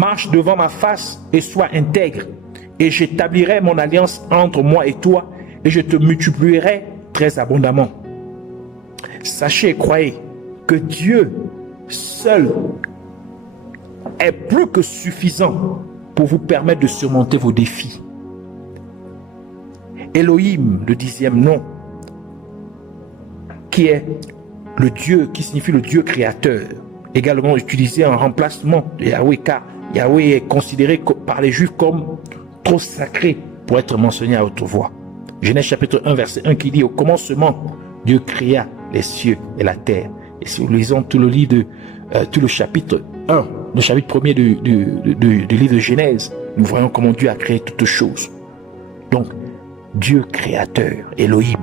Marche devant ma face et sois intègre, et j'établirai mon alliance entre moi et toi, et je te multiplierai très abondamment. Sachez et croyez que Dieu seul est plus que suffisant pour vous permettre de surmonter vos défis. Elohim, le 10e nom, qui est le Dieu, qui signifie le Dieu créateur, également utilisé en remplacement de Yahweh, car Yahweh est considéré par les Juifs comme trop sacré pour être mentionné à haute voix. Genèse chapitre 1 verset 1 qui dit: au commencement, Dieu créa les cieux et la terre. Et si nous lisons tout le livre tout le chapitre 1, le chapitre 1er du livre de Genèse, nous voyons comment Dieu a créé toutes choses. Donc, Dieu créateur, Elohim.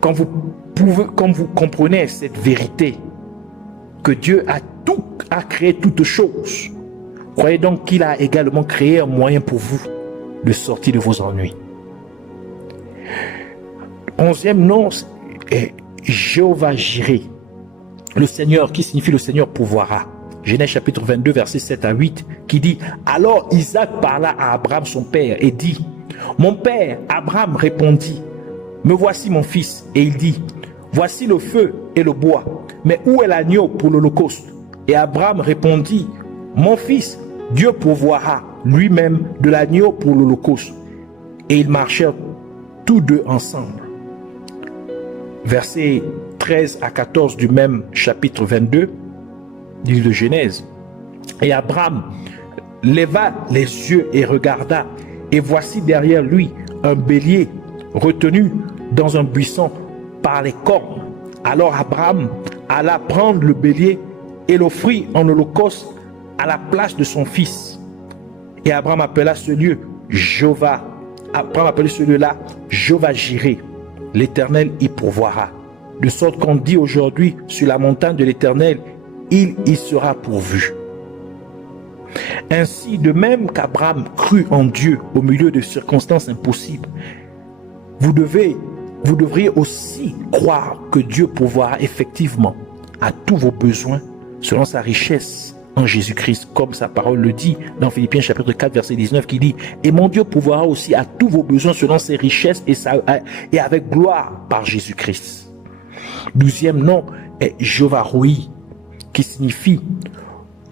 Quand vous comprenez cette vérité, que Dieu a créé toutes choses, croyez donc qu'il a également créé un moyen pour vous de sortir de vos ennuis. 11e nom est Jéhovah Jireh, le Seigneur, qui signifie le Seigneur pourvoira. Genèse chapitre 22 verset 7 à 8 qui dit: alors Isaac parla à Abraham son père et dit: mon père. Abraham répondit: me voici mon fils. Et il dit: voici le feu et le bois, mais où est l'agneau pour l'holocauste? Et Abraham répondit: mon fils, Dieu pourvoira lui-même de l'agneau pour l'holocauste. Et ils marchèrent tous deux ensemble. Versets 13 à 14 du même chapitre 22 du livre de Genèse. Et Abraham leva les yeux et regarda, et voici derrière lui un bélier retenu dans un buisson par les cornes. Alors Abraham alla prendre le bélier et l'offrit en holocauste à la place de son fils. Et Abraham appela ce lieu Jéhovah. Abraham appelait ce lieu-là Jéhovah Jireh. L'Éternel y pourvoira. De sorte qu'on dit aujourd'hui, sur la montagne de l'Éternel, il y sera pourvu. Ainsi, de même qu'Abraham crut en Dieu au milieu de circonstances impossibles, vous devriez aussi croire que Dieu pourvoira effectivement à tous vos besoins selon sa richesse en Jésus-Christ, comme sa parole le dit dans Philippiens chapitre 4 verset 19 qui dit: et mon Dieu pourvoira aussi à tous vos besoins selon ses richesses et avec gloire par Jésus-Christ. 12e nom est Jéhovah Roi, qui signifie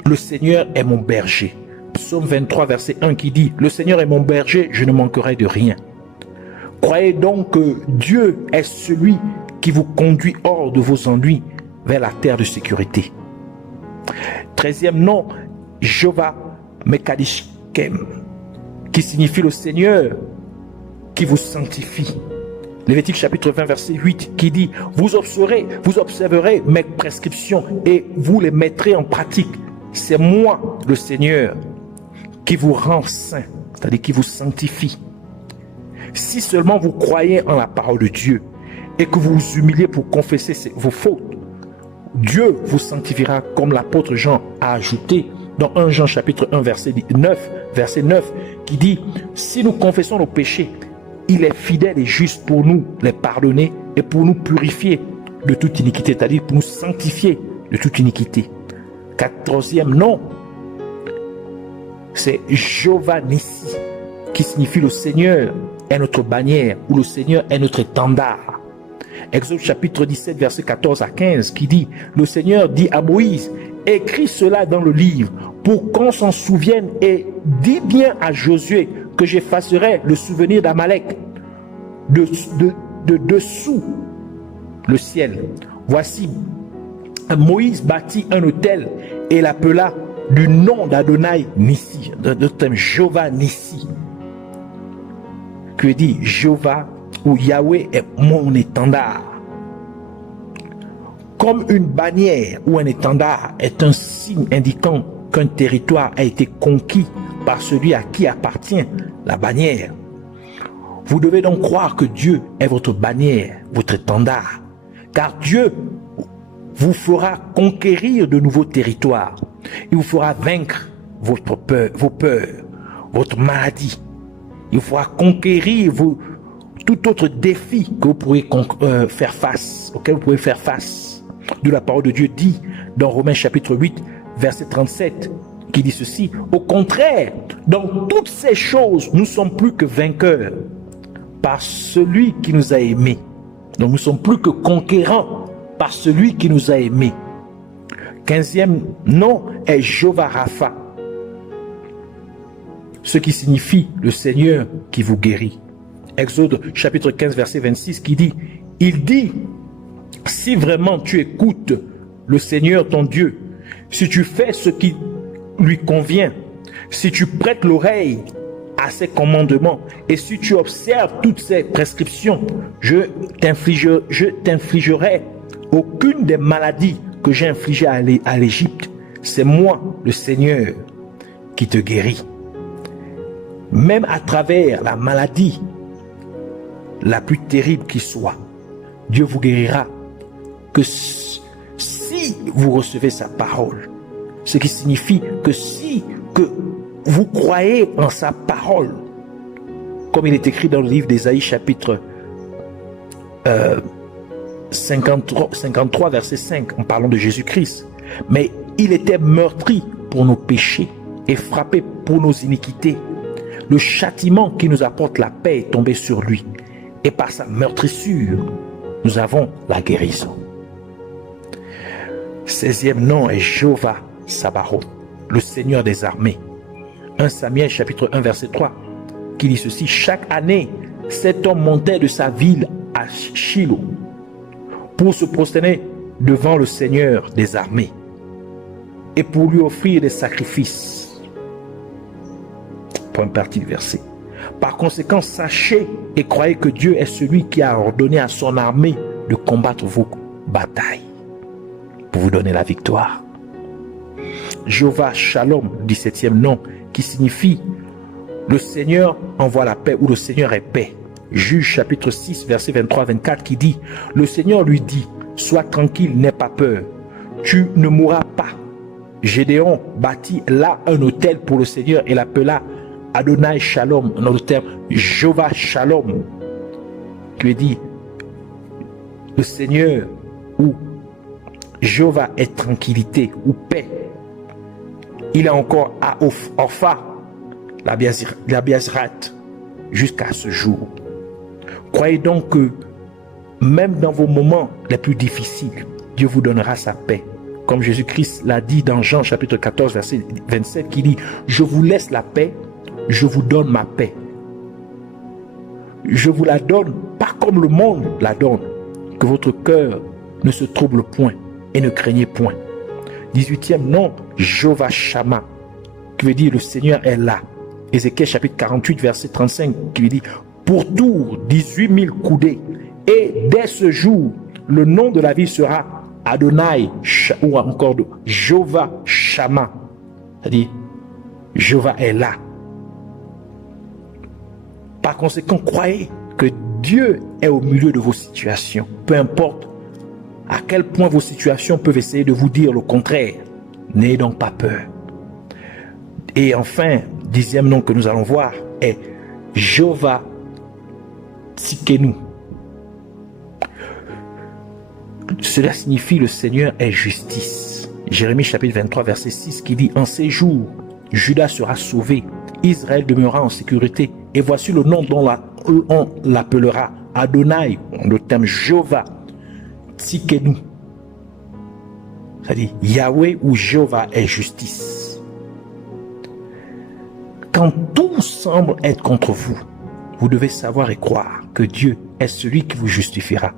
le Seigneur est mon berger. Psaume 23 verset 1 qui dit: le Seigneur est mon berger, je ne manquerai de rien. Croyez donc que Dieu est celui qui vous conduit hors de vos ennuis vers la terre de sécurité. 13e nom, Jéhovah Mekadishkem, qui signifie le Seigneur qui vous sanctifie. Lévitique chapitre 20 verset 8 qui dit: vous observerez mes prescriptions et vous les mettrez en pratique. C'est moi le Seigneur qui vous rend saint, c'est-à-dire qui vous sanctifie. Si seulement vous croyez en la parole de Dieu et que vous vous humiliez pour confesser vos fautes, Dieu vous sanctifiera, comme l'apôtre Jean a ajouté dans 1 Jean chapitre 1 verset 9 qui dit: si nous confessons nos péchés, il est fidèle et juste pour nous les pardonner et pour nous purifier de toute iniquité, c'est-à-dire pour nous sanctifier de toute iniquité. 14e nom, c'est Jéhovah Nissi, qui signifie le Seigneur est notre bannière, ou le Seigneur est notre étendard. Exode chapitre 17 verset 14 à 15 qui dit: le Seigneur dit à Moïse: écris cela dans le livre pour qu'on s'en souvienne, et dis bien à Josué que j'effacerai le souvenir d'Amalek de dessous le ciel. Voici, Moïse bâtit un autel et l'appela du nom d'Adonai Nissi, de thème Jéhovah Nissi, que dit Jéhovah ou Yahweh est mon étendard. Comme une bannière ou un étendard est un signe indiquant qu'un territoire a été conquis par celui à qui appartient la bannière, vous devez donc croire que Dieu est votre bannière, votre étendard, car Dieu vous fera conquérir de nouveaux territoires. Il vous fera vaincre vos peurs, votre maladie. Il vous fera conquérir tout autre défi que vous pourrez auquel vous pouvez faire face. De la parole de Dieu dit dans Romains chapitre 8, verset 37, qui dit ceci: au contraire, dans toutes ces choses, nous sommes plus que vainqueurs par celui qui nous a aimés. Donc nous sommes plus que conquérants par celui qui nous a aimés. 15e nom est Jéhovah Rapha, ce qui signifie le Seigneur qui vous guérit. Exode chapitre 15 verset 26 qui dit: il dit, si vraiment tu écoutes le Seigneur ton Dieu, si tu fais ce qui lui convient, si tu prêtes l'oreille à ses commandements et si tu observes toutes ses prescriptions, je t'infligerai aucune des maladies que j'ai infligées à l'Égypte. C'est moi, le Seigneur, qui te guérit. Même à travers la maladie la plus terrible qui soit, Dieu vous guérira que si vous recevez sa parole. Ce qui signifie que que vous croyez en sa parole, comme il est écrit dans le livre d'Ésaïe chapitre 53 verset 5, en parlant de Jésus-Christ. Mais il était meurtri pour nos péchés et frappé pour nos iniquités. Le châtiment qui nous apporte la paix est tombé sur lui. Et par sa meurtrissure, nous avons la guérison. 16e nom est Jéhovah Sabaoth, le Seigneur des armées. 1 Samuel chapitre 1 verset 3 qui dit ceci: chaque année, cet homme montait de sa ville à Shilo pour se prosterner devant le Seigneur des armées et pour lui offrir des sacrifices. Point partie du verset. Par conséquent, sachez et croyez que Dieu est celui qui a ordonné à son armée de combattre vos batailles pour vous donner la victoire. Jéhovah Shalom, 17e nom, qui signifie le Seigneur envoie la paix ou le Seigneur est paix. Juge chapitre 6 verset 23-24 qui dit: le Seigneur lui dit, sois tranquille, n'aie pas peur, tu ne mourras pas. Gédéon bâtit là un autel pour le Seigneur et l'appela Adonai Shalom, dans le terme Jéhovah Shalom, qui veut dire le Seigneur ou Jéhovah est tranquillité ou paix. Il est encore à Opha, la Biazrat, jusqu'à ce jour. Croyez donc que même dans vos moments les plus difficiles, Dieu vous donnera sa paix. Comme Jésus-Christ l'a dit dans Jean chapitre 14 verset 27 qui dit: je vous laisse la paix, je vous donne ma paix. Je vous la donne pas comme le monde la donne. Que votre cœur ne se trouble point et ne craignez point. 18e nom, Jéhovah Shammah, qui veut dire le Seigneur est là. Ézéchiel chapitre 48 verset 35 qui veut dire: pour Tours 18 000 coudées, et dès ce jour le nom de la ville sera Adonai ou encore Jéhovah Shammah, c'est-à-dire Jéhovah est là. Par conséquent, croyez que Dieu est au milieu de vos situations, peu importe à quel point vos situations peuvent essayer de vous dire le contraire. N'ayez donc pas peur. Et enfin, 10e nom que nous allons voir est Jéhovah Tsidkenu. Cela signifie le Seigneur est justice. Jérémie chapitre 23 verset 6 qui dit: en ces jours, Juda sera sauvé, Israël demeurera en sécurité, et voici le nom dont on l'appellera Adonai, le terme Jéhovah Tsidkenu, c'est-à-dire Yahweh ou Jéhovah est justice. Quand tout semble être contre vous, vous devez savoir et croire que Dieu est celui qui vous justifiera.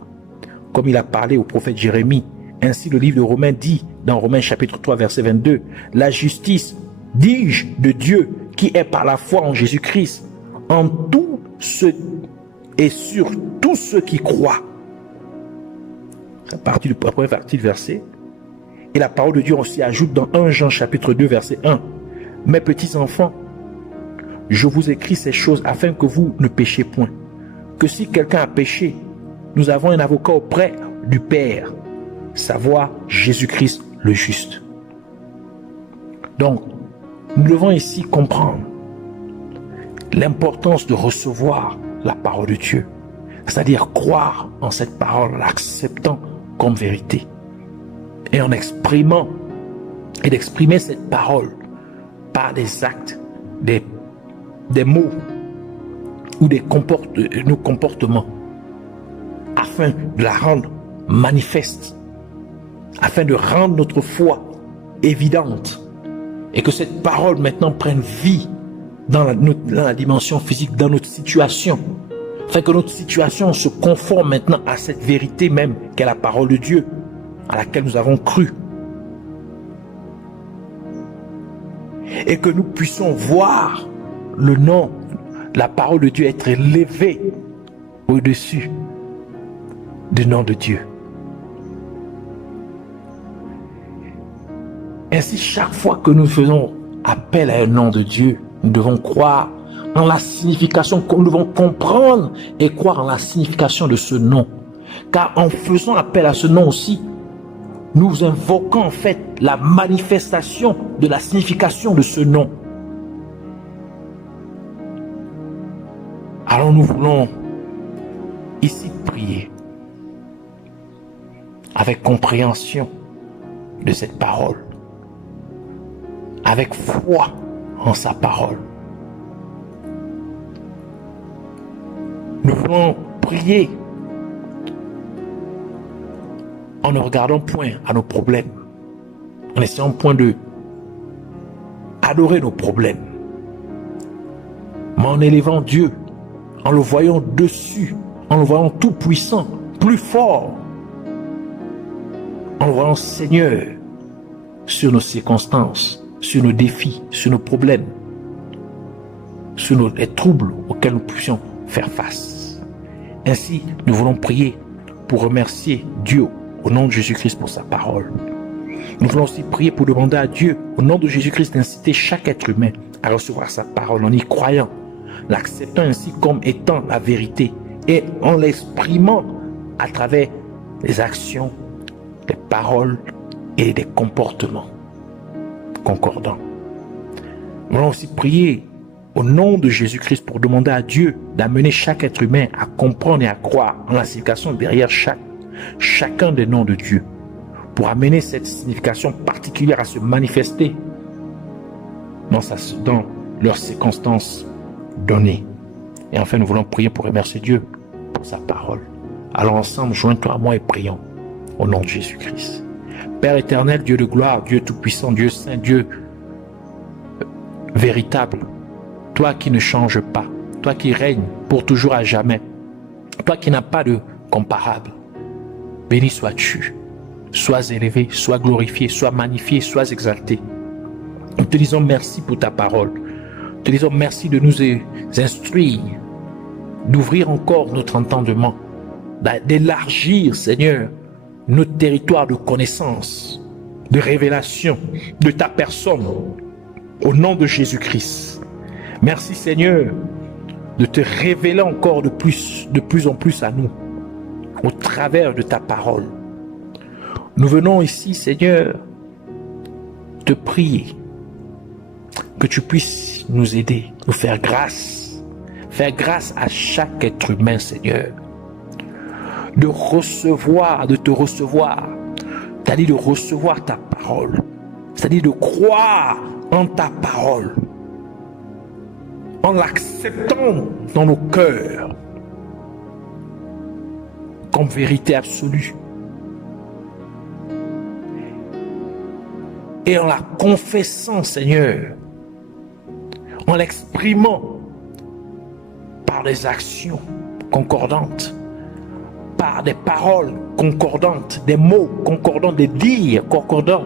Comme il a parlé au prophète Jérémie, ainsi le livre de Romains dit dans Romains chapitre 3 verset 22, la justice, dis-je, de Dieu qui est par la foi en Jésus-Christ, en tous ceux et sur tous ceux qui croient. C'est la première partie du verset. Et la parole de Dieu aussi ajoute dans 1 Jean chapitre 2 verset 1, mes petits enfants, je vous écris ces choses afin que vous ne péchiez point. Que si quelqu'un a péché, nous avons un avocat auprès du Père, savoir Jésus-Christ le juste. Donc, nous devons ici comprendre l'importance de recevoir la parole de Dieu, c'est-à-dire croire en cette parole, l'acceptant comme vérité et en exprimant et d'exprimer cette parole par des actes, des mots ou nos comportements, afin de la rendre manifeste, afin de rendre notre foi évidente, et que cette parole maintenant prenne vie dans la dimension physique, dans notre situation, afin que notre situation se conforme maintenant à cette vérité même qu'est la parole de Dieu, à laquelle nous avons cru. Et que nous puissions voir le nom, la parole de Dieu être élevée au-dessus du nom de Dieu. Ainsi, chaque fois que nous faisons appel à un nom de Dieu, nous devons croire en la signification, nous devons comprendre et croire en la signification de ce nom. Car en faisant appel à ce nom aussi, nous invoquons en fait la manifestation de la signification de ce nom. Alors nous voulons ici prier avec compréhension de cette parole, avec foi en sa parole. Nous voulons prier en ne regardant point à nos problèmes, en essayant point de adorer nos problèmes, mais en élevant Dieu, en le voyant dessus, en le voyant tout puissant, plus fort, en le voyant Seigneur sur nos circonstances, sur nos défis, sur nos problèmes, sur les troubles auxquels nous puissions faire face. Ainsi, nous voulons prier pour remercier Dieu au nom de Jésus-Christ pour sa parole. Nous voulons aussi prier pour demander à Dieu, au nom de Jésus-Christ, d'inciter chaque être humain à recevoir sa parole en y croyant, l'acceptant ainsi comme étant la vérité et en l'exprimant à travers les actions, les paroles et des comportements concordants. Nous voulons aussi prier au nom de Jésus-Christ pour demander à Dieu d'amener chaque être humain à comprendre et à croire en la signification derrière chacun des noms de Dieu, pour amener cette signification particulière à se manifester dans leurs circonstances données. Et enfin, nous voulons prier pour remercier Dieu pour sa parole. Alors ensemble, joins-toi à moi et prions au nom de Jésus-Christ. Père éternel, Dieu de gloire, Dieu tout-puissant, Dieu saint, Dieu véritable, toi qui ne changes pas, toi qui règnes pour toujours à jamais, toi qui n'as pas de comparable, béni sois-tu, sois élevé, sois glorifié, sois magnifié, sois exalté. Nous te disons merci pour ta parole. Nous te disons merci de nous instruire, d'ouvrir encore notre entendement, d'élargir, Seigneur, notre territoire de connaissance, de révélation de ta personne, au nom de Jésus-Christ. Merci, Seigneur, de te révéler encore de plus en plus à nous, au travers de ta parole. Nous venons ici, Seigneur, te prier que tu puisses nous aider, nous faire grâce à chaque être humain, Seigneur, de te recevoir, c'est-à-dire de recevoir ta parole, c'est-à-dire de croire en ta parole, en l'acceptant dans nos cœurs comme vérité absolue et en la confessant, Seigneur, en l'exprimant par des actions concordantes, par des paroles concordantes, des mots concordants, des dires concordants,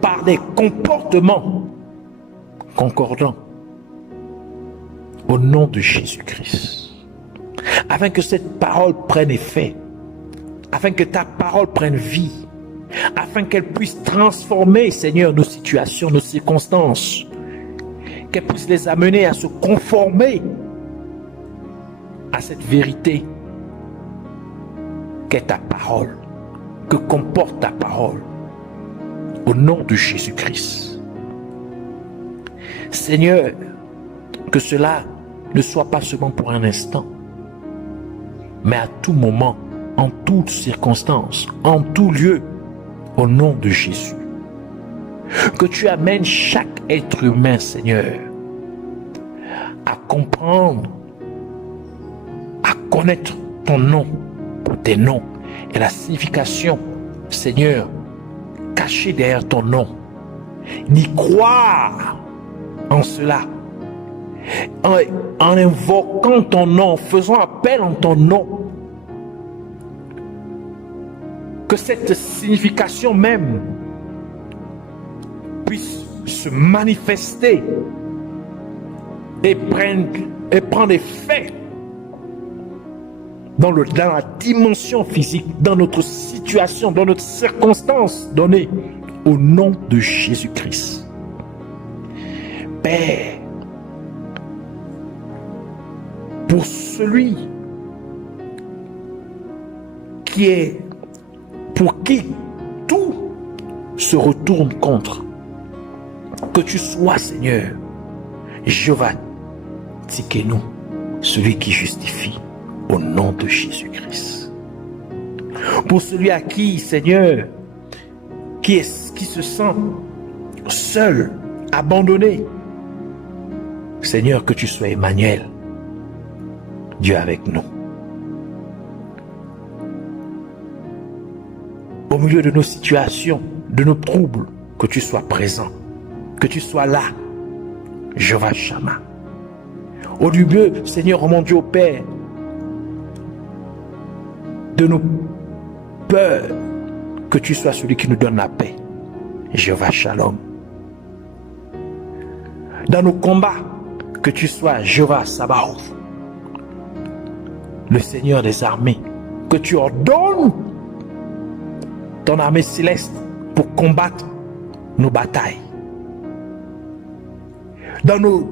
par des comportements concordants, au nom de Jésus-Christ, afin que cette parole prenne effet, afin que ta parole prenne vie, afin qu'elle puisse transformer, Seigneur, nos situations, nos circonstances, qu'elle puisse les amener à se conformer à cette vérité qu'est ta parole, que comporte ta parole, au nom de Jésus-Christ. Seigneur, que cela ne soit pas seulement pour un instant, mais à tout moment, en toutes circonstances, en tout lieu, au nom de Jésus. Que tu amènes chaque être humain, Seigneur, à comprendre, à connaître ton nom, tes noms et la signification, Seigneur, cachée derrière ton nom. D'y croire en cela. En invoquant ton nom, faisant appel en ton nom. Que cette signification même puisse se manifester et prendre effet dans la dimension physique, dans notre situation, dans notre circonstance donnée, au nom de Jésus-Christ. Père, pour celui pour qui tout se retourne contre, que tu sois, Seigneur, Jéhovah Tsidkenu, celui qui justifie, au nom de Jésus-Christ. Pour celui à qui, Seigneur, qui se sent seul, abandonné, Seigneur, que tu sois Emmanuel, Dieu avec nous. Au milieu de nos situations, de nos troubles, que tu sois présent, que tu sois là, Jéhovah Shammah. Au milieu, Seigneur, oh mon Dieu, Père, de nos peurs, que tu sois celui qui nous donne la paix, Jéhovah Shalom. Dans nos combats, que tu sois Jéhovah Sabaoth, le Seigneur des armées, que tu ordonnes ton armée céleste pour combattre nos batailles. Dans nos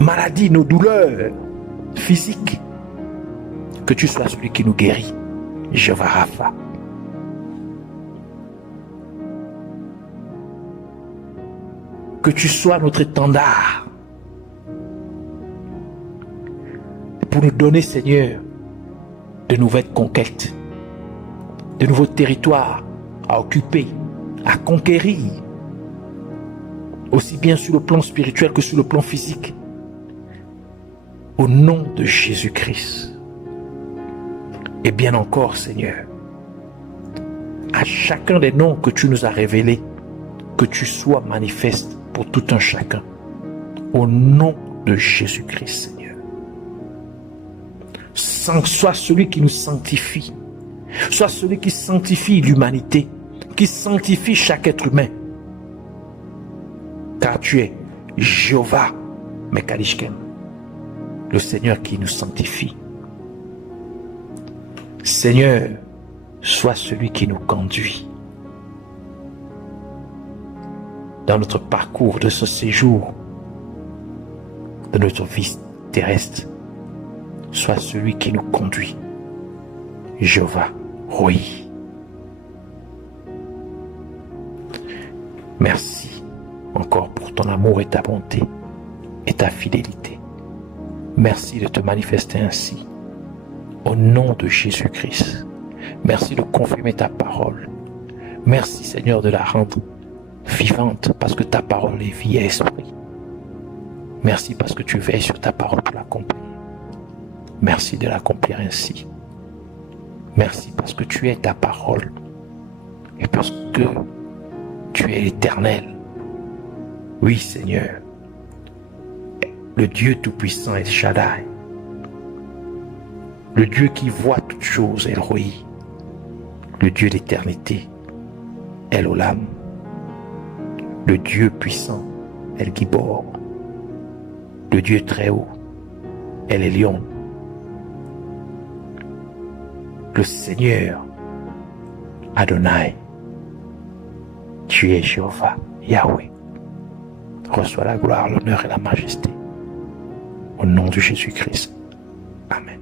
maladies, nos douleurs physiques, que tu sois celui qui nous guérit, Jéhovah Rapha. Que tu sois notre étendard pour nous donner, Seigneur, de nouvelles conquêtes, de nouveaux territoires à occuper, à conquérir, aussi bien sur le plan spirituel que sur le plan physique. Au nom de Jésus-Christ. Et bien encore, Seigneur, à chacun des noms que tu nous as révélés, que tu sois manifeste pour tout un chacun. Au nom de Jésus-Christ, Seigneur. Sois celui qui nous sanctifie. Sois celui qui sanctifie l'humanité, qui sanctifie chaque être humain. Car tu es Jéhovah Mekalishkem, le Seigneur qui nous sanctifie. Seigneur, sois celui qui nous conduit dans notre parcours de ce séjour, de notre vie terrestre. Sois celui qui nous conduit. Jéhovah Roi. Merci encore pour ton amour et ta bonté et ta fidélité. Merci de te manifester ainsi. Au nom de Jésus-Christ. Merci de confirmer ta parole. Merci, Seigneur, de la rendre vivante parce que ta parole est vie et esprit. Merci parce que tu veilles sur ta parole pour l'accomplir. Merci de l'accomplir ainsi. Merci parce que tu es ta parole et parce que tu es éternel. Oui, Seigneur, le Dieu Tout-Puissant est Shaddai. Le Dieu qui voit toutes choses est Roi. Le Dieu d'éternité est l'Olam. Le Dieu puissant est le Gibor. Le Dieu très haut est le Lion. Le Seigneur Adonai, tu es Jéhovah, Yahweh. Reçois la gloire, l'honneur et la majesté. Au nom de Jésus-Christ. Amen.